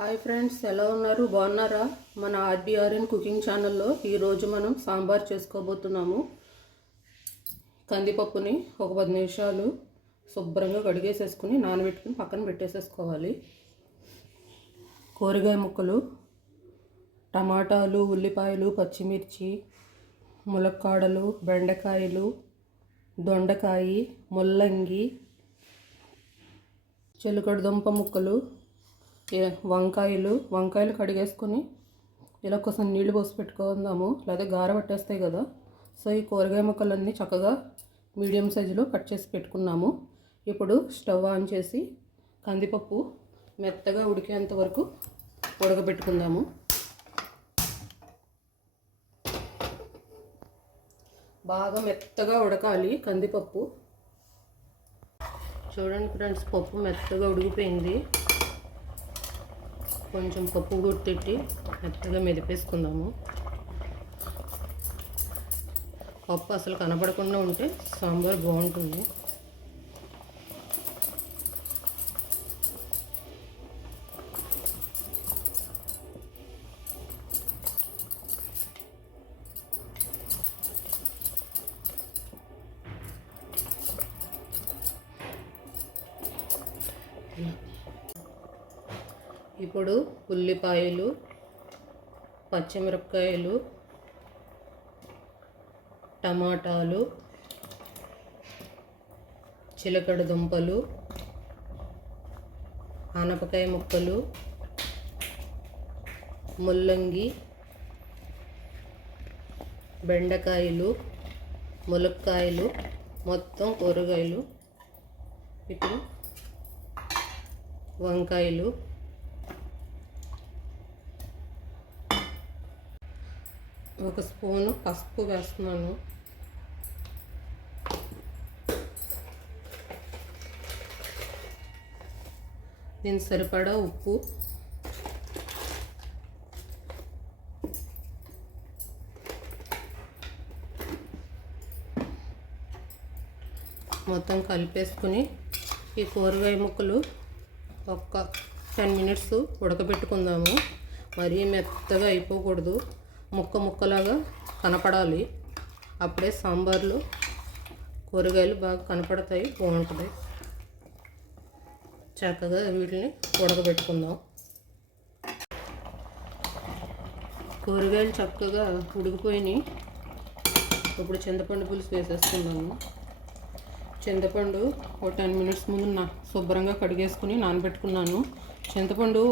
Hi friends, ఎలా ఉన్నారు? బాగున్నారా? మన ఆర్బీఆర్ఎన్ కుకింగ్ ఛానల్లో ఈరోజు మనం సాంబార్ చేసుకోబోతున్నాము. కందిపప్పుని ఒక 10 నిమిషాలు శుభ్రంగా కడిగేసేసుకుని నానబెట్టుకుని పక్కన పెట్టేసేసుకోవాలి. కూరగాయ ముక్కలు, టమాటాలు, ఉల్లిపాయలు, పచ్చిమిర్చి, ములక్కాడలు, బెండకాయలు, దొండకాయ, ముల్లంగి, చిలకడదుంప ముక్కలు, వంకాయలు కడిగేసుకొని ఇలా కొంచెం నీళ్లు పోసి పెట్టుకుందాము, లేదా గార పట్టేస్తాయి కదా. సో ఈ కూరగాయ ముక్కలన్నీ చక్కగా మీడియం సైజులో కట్ చేసి పెట్టుకున్నాము. ఇప్పుడు స్టవ్ ఆన్ చేసి కందిపప్పు మెత్తగా ఉడికేంత వరకు ఉడకబెట్టుకుందాము. బాగా మెత్తగా ఉడకాలి కందిపప్పు. చూడండి ఫ్రెండ్స్, పప్పు మెత్తగా ఉడికిపోయింది. కొంచెం పప్పు గుర్తెట్టి మెత్తగా మెదిపేసుకుందాము. పప్పు అసలు కనపడకుండా ఉంటే సాంబార్ బాగుంటుంది. ఇప్పుడు ఉల్లిపాయలు, పచ్చిమిరపకాయలు, టమాటాలు, చిలకడ దుంపలు, ఆనపకాయ ముక్కలు, ముల్లంగి, బెండకాయలు, ములక్కాయలు, మొత్తం కూరగాయలు. ఇప్పుడు వంకాయలు, ఒక స్పూను పసుపు వేస్తున్నాను. దీనికి సరిపడా ఉప్పు, మొత్తం కలిపేసుకుని ఈ కూరగాయ ముక్కలు ఒక 10 మినిట్స్ ఉడకబెట్టుకుందాము. మరీ మెత్తగా అయిపోకూడదు, ముక్కలాగా కనపడాలి. అప్పుడే సాంబార్లో కూరగాయలు బాగా కనపడతాయి, బాగుంటుంది. చక్కగా వీటిని ఉడకబెట్టుకుందాం. కూరగాయలు చక్కగా ఉడికిపోయినాయి. ఇప్పుడు చింతపండు పులుసు వేసేసుకుందాము. చింతపండు ఒక 10 మినిట్స్ ముందు శుభ్రంగా కడిగేసుకుని నానబెట్టుకున్నాను. చింతపండు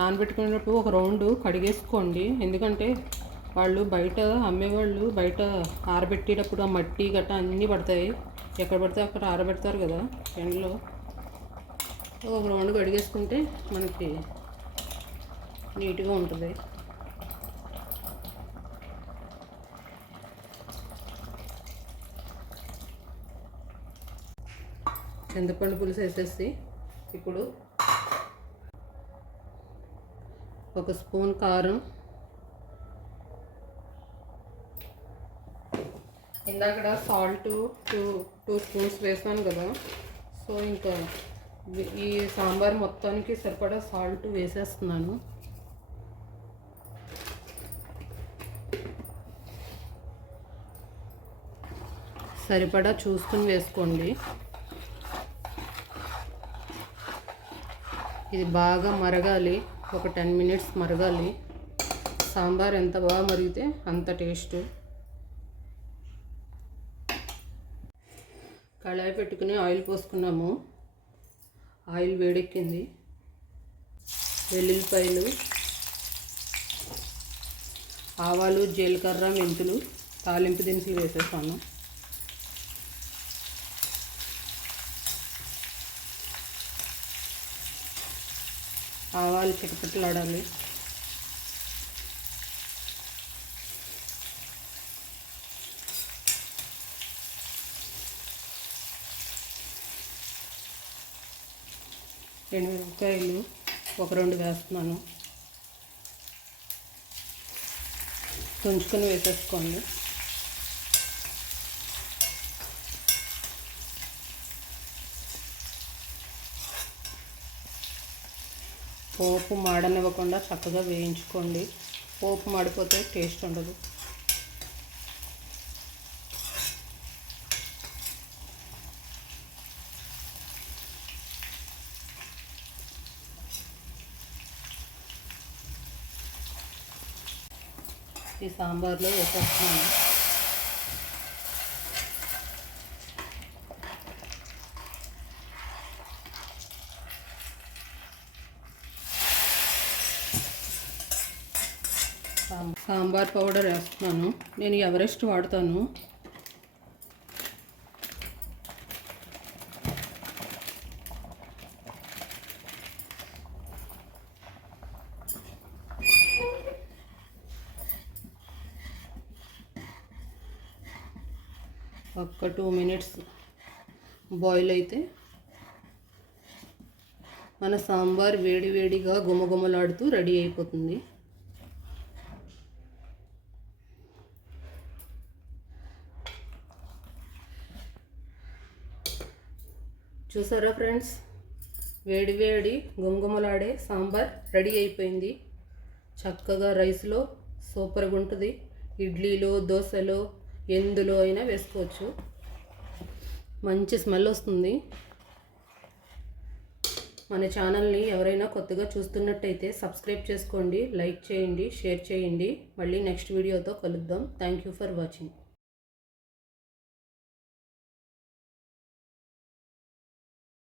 నానబెట్టుకునేటప్పుడు ఒక రౌండ్ కడిగేసుకోండి, ఎందుకంటే వాళ్ళు బయట అమ్మేవాళ్ళు బయట ఆరబెట్టేటప్పుడు ఆ మట్టి గట్ట అన్నీ పడతాయి. ఎక్కడ పడితే అక్కడ ఆరబెడతారు కదా ఎండలో. ఒక రౌండ్ కడిగేసుకుంటే మనకి నీట్గా ఉంటుంది. చింతపండు పులుసు వేసేసి ఇప్పుడు ఒక స్పూన్ కారం, ఇందాక సాల్ట్ 2 స్పూన్స్ వేసాను కదా. సో ఇంకా ఈ సాంబార్ మొత్తానికి సరిపడా సాల్ట్ వేసేస్తున్నాను. సరిపడా చూసుకుని వేసుకోండి. ఇది బాగా మరగాలి, ఒక 10 మినిట్స్ మరగాలి. సాంబార్ ఎంత బాగా మరిగితే అంత టేస్ట్. కళాయి పెట్టుకుని ఆయిల్ పోసుకున్నాము. ఆయిల్ వేడెక్కింది. వెల్లుల్లిపాయలు, ఆవాలు, జీలకర్ర, మెంతులు, తాలింపు దినుసులు వేసేసాను. ఆవాలు చిటపటలాడాలి. మిరపకాయలు ఒక 2 వేస్తున్నాను. తుంచుకొని వేసేసుకోండి. పోపు మాడనివ్వకుండా చక్కగా వేయించుకోండి. పోపు మాడిపోతే టేస్ట్ ఉండదు. ఈ సాంబార్లో వేసేస్తున్నాను. సాంబార్ పౌడర్ వేస్తున్నాను. నేను ఎవరెస్ట్ వాడతాను. ఒక్క 2 minutes బాయిల్ అయితే మన సాంబార్ వేడి వేడిగా గుమగుమలాడుతూ రెడీ అయిపోతుంది. చూసారా ఫ్రెండ్స్, వేడి వేడి గుమగుమలాడే సాంబార్ రెడీ అయిపోయింది. చక్కగా రైస్లో సూపర్గా ఉంటుంది. ఇడ్లీలో, దోశలో, ఎందులో అయినా వేసుకోవచ్చు. మంచి స్మెల్ వస్తుంది. మన ఛానల్ని ఎవరైనా కొత్తగా చూస్తున్నట్టయితే సబ్స్క్రైబ్ చేసుకోండి, లైక్ చేయండి, షేర్ చేయండి. మళ్ళీ నెక్స్ట్ వీడియోతో కలుద్దాం. Thank you for watching.